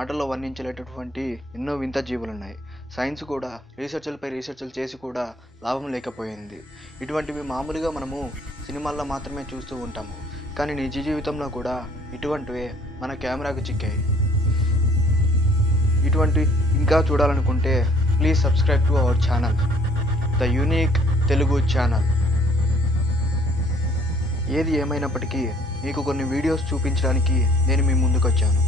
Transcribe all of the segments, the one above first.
మాటల్లో వర్ణించలేటటువంటి ఎన్నో వింత జీవులు ఉన్నాయి. సైన్స్ కూడా రీసెర్చ్లపై రీసెర్చ్లు చేసి కూడా లాభం లేకపోయింది. ఇటువంటివి మామూలుగా మనము సినిమాల్లో మాత్రమే చూస్తూ ఉంటాము, కానీ నిజ జీవితంలో కూడా ఇటువంటివే మన కెమెరాకు చిక్కాయి. ఇటువంటి ఇంకా చూడాలనుకుంటే please subscribe to our channel, the unique Telugu channel. ఏది ఏమైనప్పటికీ మీకు కొన్ని వీడియోస్ చూపించడానికి నేను మీ ముందుకు వచ్చాను.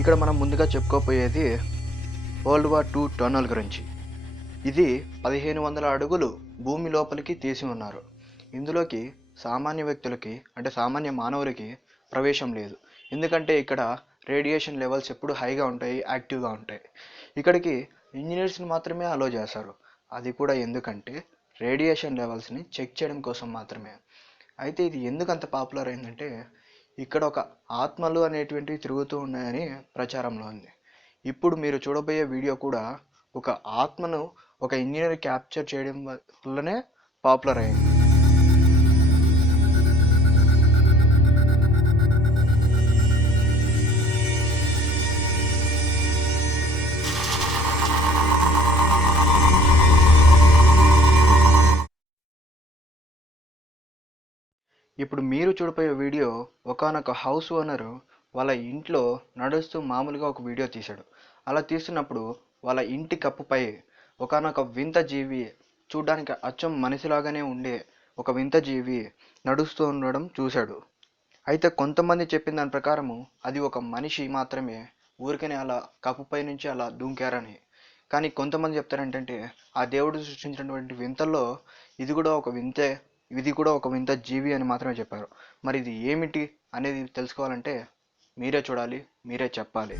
ఇక్కడ మనం ముందుగా చెప్పుకోపోయేది వరల్డ్ వార్ II టన్నల్ గురించి. ఇది 1500 అడుగులు భూమి లోపలికి తీసి ఉన్నారు. ఇందులోకి సామాన్య వ్యక్తులకి అంటే సామాన్య మానవులకి ప్రవేశం లేదు. ఎందుకంటే ఇక్కడ రేడియేషన్ లెవెల్స్ ఎప్పుడు హైగా ఉంటాయి, యాక్టివ్గా ఉంటాయి. ఇక్కడికి ఇంజనీర్స్ని మాత్రమే అలో చేస్తారు. అది కూడా ఎందుకంటే రేడియేషన్ లెవెల్స్ని చెక్ చేయడం కోసం మాత్రమే. అయితే ఇది ఎందుకు అంత పాపులర్ అయిందంటే ఇక్కడ ఒక ఆత్మలు అనేటువంటివి తిరుగుతూ ఉన్నాయని ప్రచారంలో ఉంది. ఇప్పుడు మీరు చూడబోయే వీడియో కూడా ఒక ఆత్మను ఒక ఇంజనీర్ క్యాప్చర్ చేయడం వల్లనే పాపులర్ అయింది. ఇప్పుడు మీరు చూడబోయే వీడియో ఒకానొక హౌస్ ఓనరు వాళ్ళ ఇంట్లో నడుస్తూ మామూలుగా ఒక వీడియో తీశాడు. అలా తీస్తున్నప్పుడు వాళ్ళ ఇంటి కప్పుపై ఒకానొక వింత జీవి, చూడ్డానికి అచ్చం మనిషిలాగానే ఉండే ఒక వింత జీవి నడుస్తూ ఉండడం చూశాడు. అయితే కొంతమంది చెప్పిన దాని ప్రకారము అది ఒక మనిషి మాత్రమే ఊరికనే అలా కప్పుపై నుంచి అలా దూకారని. కానీ కొంతమంది చెప్తారేంటంటే ఆ దేవుడు సృష్టించినటువంటి వింతల్లో ఇది కూడా ఒక వింత జీవి అని మాత్రమే చెప్పారు. మరి ఇది ఏమిటి అనేది తెలుసుకోవాలంటే మీరే చూడాలి, మీరే చెప్పాలి.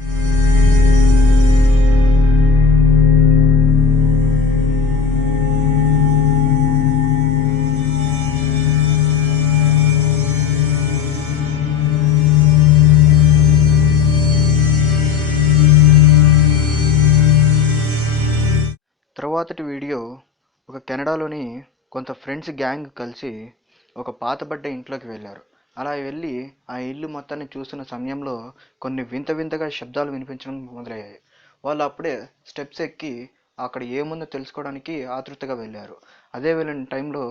తర్వాతటి వీడియో ఒక కెనడాలోని కొంత ఫ్రెండ్స్ గ్యాంగ్ కలిసి ఒక పాతబడ్డ ఇంట్లోకి వెళ్ళారు. అలా వెళ్ళి ఆ ఇల్లు మొత్తాన్ని చూస్తున్న సమయంలో కొన్ని వింతగా శబ్దాలు వినిపించడం మొదలయ్యాయి. వాళ్ళు అప్పుడే స్టెప్స్ ఎక్కి అక్కడ ఏముందో తెలుసుకోవడానికి ఆతృతగా వెళ్ళారు. అదే వెళ్ళిన టైంలో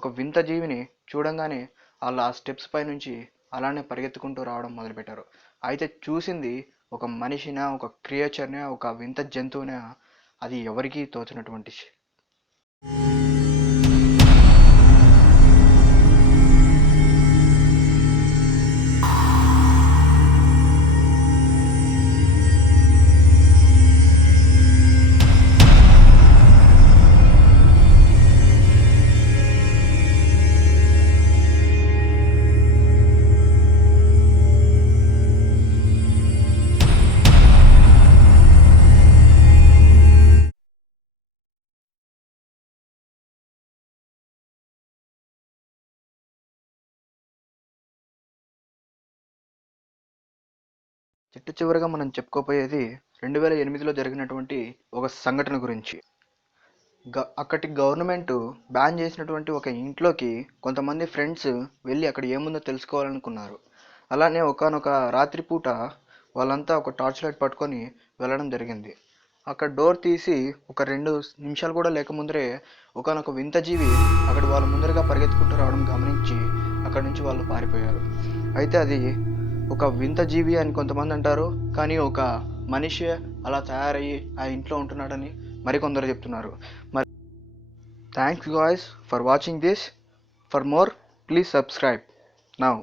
ఒక వింత జీవిని చూడంగానే వాళ్ళు ఆ స్టెప్స్ పై నుంచి అలానే పరిగెత్తుకుంటూ రావడం మొదలుపెట్టారు. అయితే చూసింది ఒక మనిషినా, ఒక క్రియేచర్నా, ఒక వింత జంతువునా అది ఎవరికీ తోచినటువంటి. చిట్ట చివరిగా మనం చెప్పుకోపోయేది 2008లో జరిగినటువంటి ఒక సంఘటన గురించి. అక్కడి గవర్నమెంట్ బ్యాన్ చేసినటువంటి ఒక ఇంట్లోకి కొంతమంది ఫ్రెండ్స్ వెళ్ళి అక్కడ ఏముందో తెలుసుకోవాలనుకున్నారు. అలానే ఒకానొక రాత్రిపూట వాళ్ళంతా ఒక టార్చ్ లైట్ పట్టుకొని వెళ్ళడం జరిగింది. అక్కడ డోర్ తీసి ఒక 2 నిమిషాలు కూడా లేకముందరే ఒకానొక వింత జీవి అక్కడ వాళ్ళ ముందరగా పరిగెత్తుకుంటూ రావడం గమనించి అక్కడి నుంచి వాళ్ళు పారిపోయారు. అయితే అది ఒక వింత జీవి అని కొంతమంది అంటారు, కానీ ఒక మనిషి అలా తయారయ్యి ఆ ఇంట్లో ఉంటున్నాడని మరికొందరు చెప్తున్నారు. మరి thanks guys for watching this. For more please subscribe now.